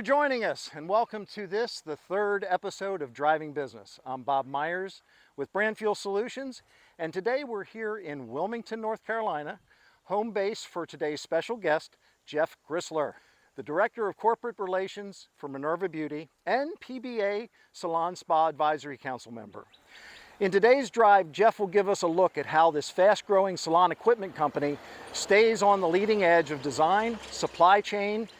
for joining us and welcome to the third episode of Driving Business. I'm Bob Myers with Brand Fuel Solutions, and today we're here in Wilmington, North Carolina, home base for today's special guest, Jeff Grissler, the Director of Corporate Relations for Minerva Beauty and PBA Salon Spa Advisory Council member. In today's drive, Jeff will give us a look at how this fast-growing salon equipment company stays on the leading edge of design, supply chain,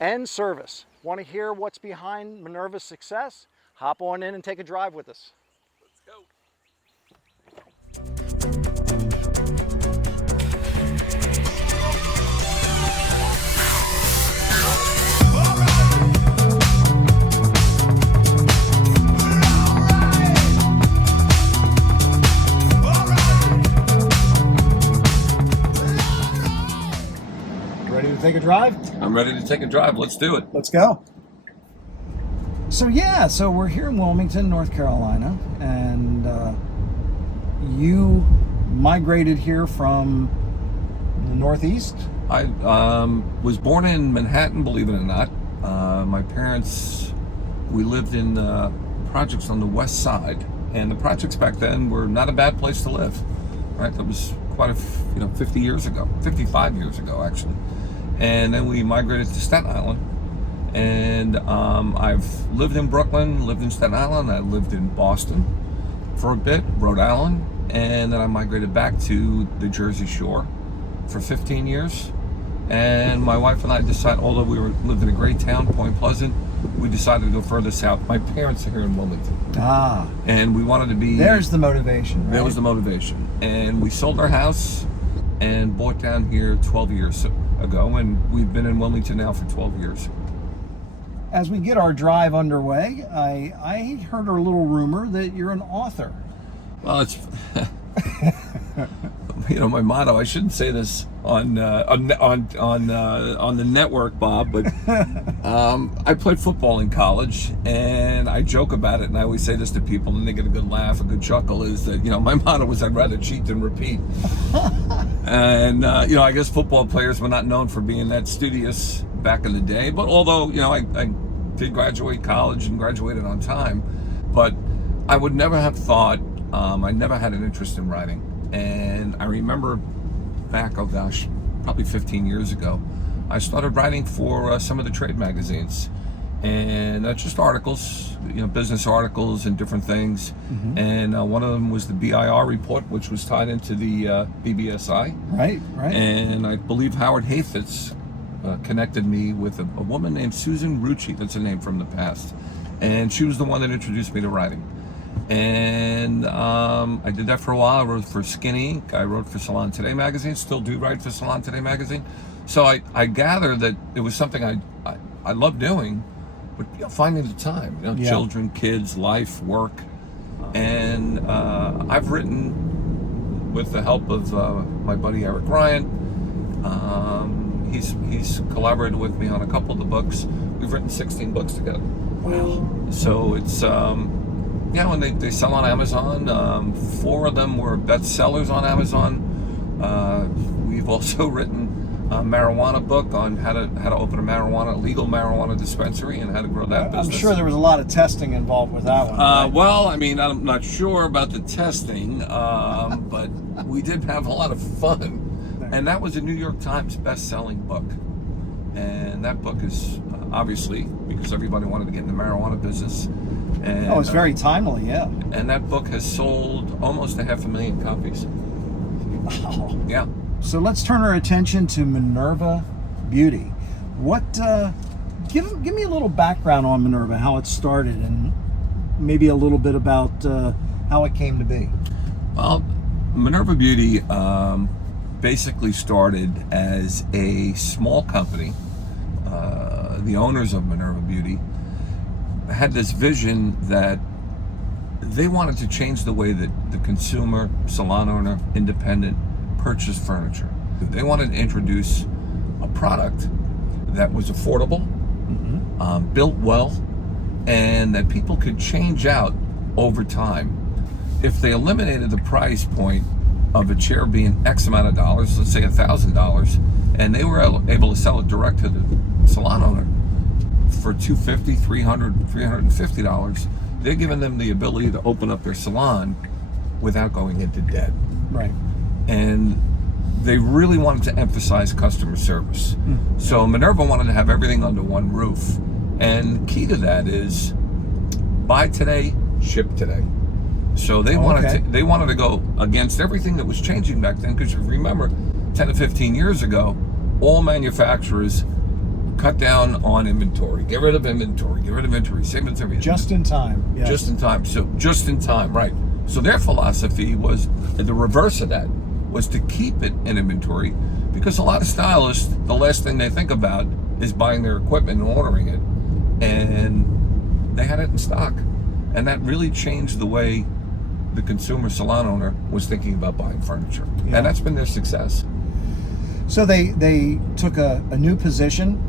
and service. Want to hear what's behind Minerva's success? Hop on in and take a drive with us. Let's go. Ready to take a drive? I'm ready to take a drive. Let's do it. Let's go. So we're here in Wilmington, North Carolina, and you migrated here from the Northeast? I was born in Manhattan, believe it or not. My parents, we lived in projects on the west side, and the projects back then were not a bad place to live. Right, that was quite 50 years ago, 55 years ago actually. And then we migrated to Staten Island, and I've lived in Brooklyn, lived in Staten Island, I lived in Boston for a bit, Rhode Island, and then I migrated back to the Jersey Shore for 15 years. And my wife and I decided, although we lived in a great town, Point Pleasant, we decided to go further south. My parents are here in Wilmington. And we wanted to be... There's the motivation, right? There was the motivation. And we sold our house and bought down here 12 years ago, and we've been in Wilmington now for 12 years. As we get our drive underway, I heard a little rumor that you're an author. Well, it's my motto. I shouldn't say this on the network, Bob, but I played football in college, and I joke about it, and I always say this to people, and they get a good laugh, a good chuckle. Is that my motto was I'd rather cheat than repeat. And I guess football players were not known for being that studious back in the day. But although I did graduate college and graduated on time, but I would never have thought. I never had an interest in writing. And I remember back, probably 15 years ago, I started writing for some of the trade magazines, and just articles, business articles and different things. Mm-hmm. And one of them was the BIR report, which was tied into the BBSI. Right. And I believe Howard Hayfitz connected me with a woman named Susan Rucci. That's a name from the past. And she was the one that introduced me to writing. And I did that for a while. I wrote for Skinny Inc. I wrote for Salon Today magazine. Still do write for Salon Today magazine. So I gather that it was something I love doing, but finding the time. Children, kids, life, work, and I've written with the help of my buddy Eric Ryan. He's collaborated with me on a couple of the books. We've written 16 books together. Wow! So it's. And they sell on Amazon. 4 of them were bestsellers on Amazon. We've also written a marijuana book on how to open a legal marijuana dispensary and how to grow that business. I'm sure there was a lot of testing involved with that one. Right? Well, I'm not sure about the testing, but we did have a lot of fun. And that was a New York Times best-selling book. And that book is obviously because everybody wanted to get in the marijuana business. And, it's very timely, yeah. And that book has sold almost 500,000 copies. Wow. Yeah. So let's turn our attention to Minerva Beauty. What? Give me a little background on Minerva, how it started, and maybe a little bit about how it came to be. Well, Minerva Beauty basically started as a small company. The owners of Minerva Beauty had this vision that they wanted to change the way that the consumer, salon owner, independent purchased furniture. They wanted to introduce a product that was affordable, mm-hmm. Built well, and that people could change out over time. If they eliminated the price point of a chair being X amount of dollars, let's say $1,000, and they were able to sell it direct to the salon owner, for $250, $300, $350, they're giving them the ability to open up their salon without going into debt. Right. And they really wanted to emphasize customer service. So Minerva wanted to have everything under one roof. And the key to that is buy today, ship today. So they wanted to go against everything that was changing back then, because you remember 10 to 15 years ago, all manufacturers cut down on inventory, get rid of inventory, save inventory. Just in time. Yes. Just in time. So just in time, right. So their philosophy was the reverse of that, was to keep it in inventory, because a lot of stylists, the last thing they think about is buying their equipment and ordering it. And they had it in stock. And that really changed the way the consumer salon owner was thinking about buying furniture. Yeah. And that's been their success. So they took a new position,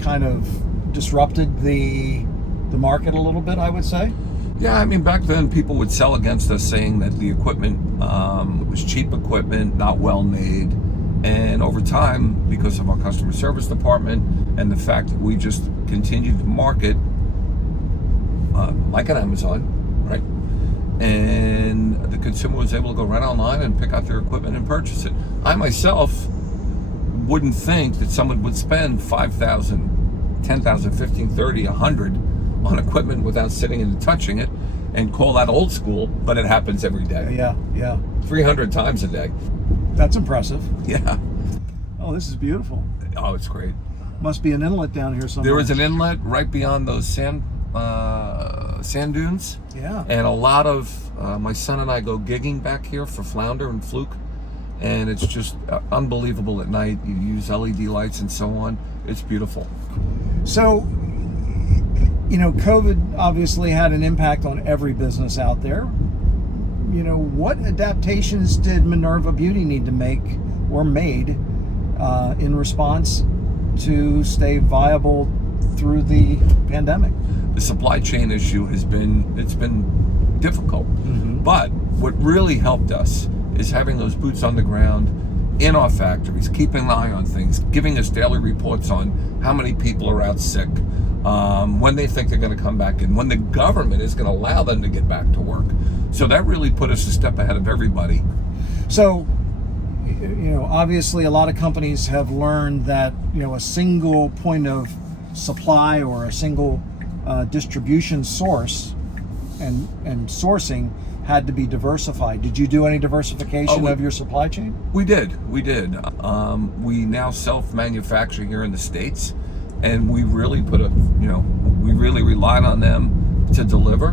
kind of disrupted the market a little bit, I would say. Yeah, I mean, back then people would sell against us, saying that the equipment was cheap equipment, not well made. And over time, because of our customer service department and the fact that we just continued to market like an Amazon, right? And the consumer was able to go right online and pick out their equipment and purchase it. I myself wouldn't think that someone would spend $5,000, $10,000, $15,000, $30,000, $100 on equipment without sitting and touching it, and call that old school, but it happens every day. Yeah. 300 times a day. That's impressive. Yeah. Oh, this is beautiful. Oh, it's great. Must be an inlet down here somewhere. There is an inlet right beyond those sand dunes. Yeah. And a lot of my son and I go gigging back here for flounder and fluke, and it's just unbelievable at night. You use LED lights and so on. It's beautiful. So, COVID obviously had an impact on every business out there. What adaptations did Minerva Beauty need to make or made in response to stay viable through the pandemic? The supply chain issue has been difficult. But what really helped us is having those boots on the ground in our factories, keeping an eye on things, giving us daily reports on how many people are out sick, when they think they're going to come back in, when the government is going to allow them to get back to work. So that really put us a step ahead of everybody. So, obviously a lot of companies have learned that, a single point of supply or a single distribution source and sourcing had to be diversified. Did you do any diversification of your supply chain? We did. We now self-manufacture here in the States, and we really we really relied on them to deliver.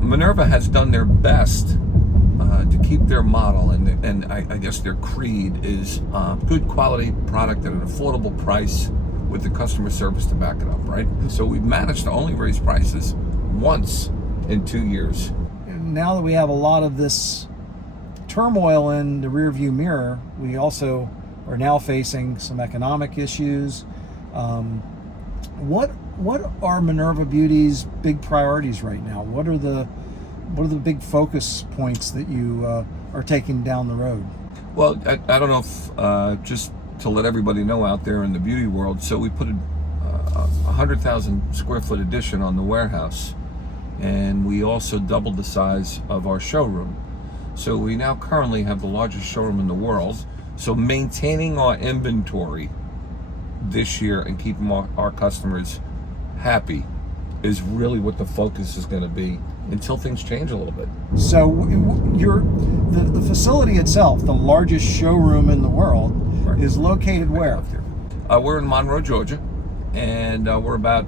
Minerva has done their best to keep their model, and I guess their creed is good quality product at an affordable price with the customer service to back it up, right? And so we've managed to only raise prices once in 2 years. Now that we have a lot of this turmoil in the rearview mirror, we also are now facing some economic issues. What are Minerva Beauty's big priorities right now? What are the big focus points that you are taking down the road? Well, I don't know if just to let everybody know out there in the beauty world, so we put a 100,000 square foot addition on the warehouse, and we also doubled the size of our showroom. So we now currently have the largest showroom in the world. So maintaining our inventory this year and keeping our customers happy is really what the focus is going to be until things change a little bit. So the facility itself, the largest showroom in the world, right, is located where? We're in Monroe, Georgia, and we're about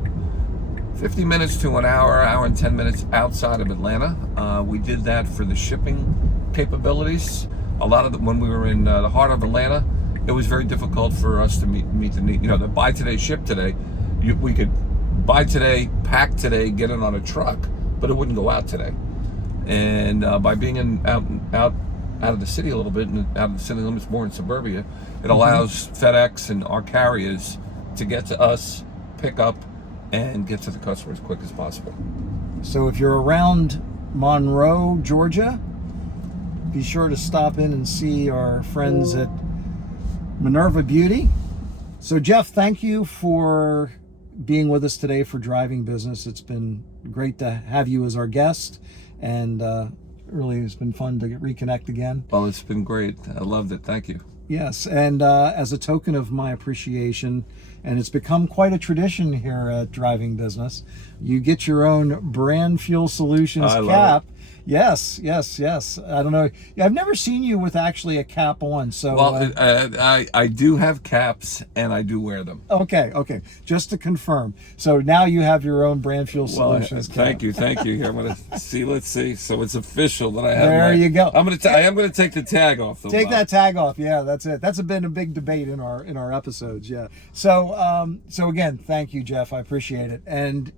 50 minutes to an hour and 10 minutes outside of Atlanta. We did that for the shipping capabilities. A lot of when we were in the heart of Atlanta, it was very difficult for us to meet the need. The buy today, ship today. We could buy today, pack today, get it on a truck, but it wouldn't go out today. And by being out of the city a little bit, and out of the city limits, more in suburbia, it allows FedEx and our carriers to get to us, pick up, and get to the customer as quick as possible. So if you're around Monroe, Georgia, be sure to stop in and see our friends at Minerva Beauty. So Jeff, thank you for being with us today for Driving Business. It's been great to have you as our guest, and really it's been fun to reconnect again. Well, it's been great. I loved it. Thank you. Yes, and as a token of my appreciation, and it's become quite a tradition here at Driving Business, you get your own Brand Fuel Solutions I love cap. it. Yes. I don't know. I've never seen you with actually a cap on. So Well, I do have caps, and I do wear them. okay. Just to confirm. So now you have your own Brand Fuel Solutions cap. Thank you. Here, I'm gonna see. Let's see. So it's official that I have. There you go. I am gonna take the tag off. Though, Take Bob. that tag off. Yeah, that's it. That's been a big debate in our episodes. Yeah. So again, thank you, Jeff. I appreciate it. And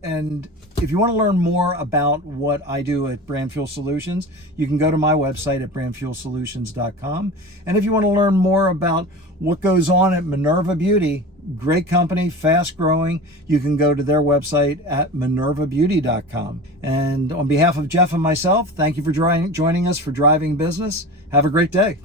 if you want to learn more about what I do at Brand Fuel Solutions, you can go to my website at brandfuelsolutions.com. And if you want to learn more about what goes on at Minerva Beauty, great company, fast growing, you can go to their website at minervabeauty.com. And on behalf of Jeff and myself, thank you for joining us for Driving Business. Have a great day.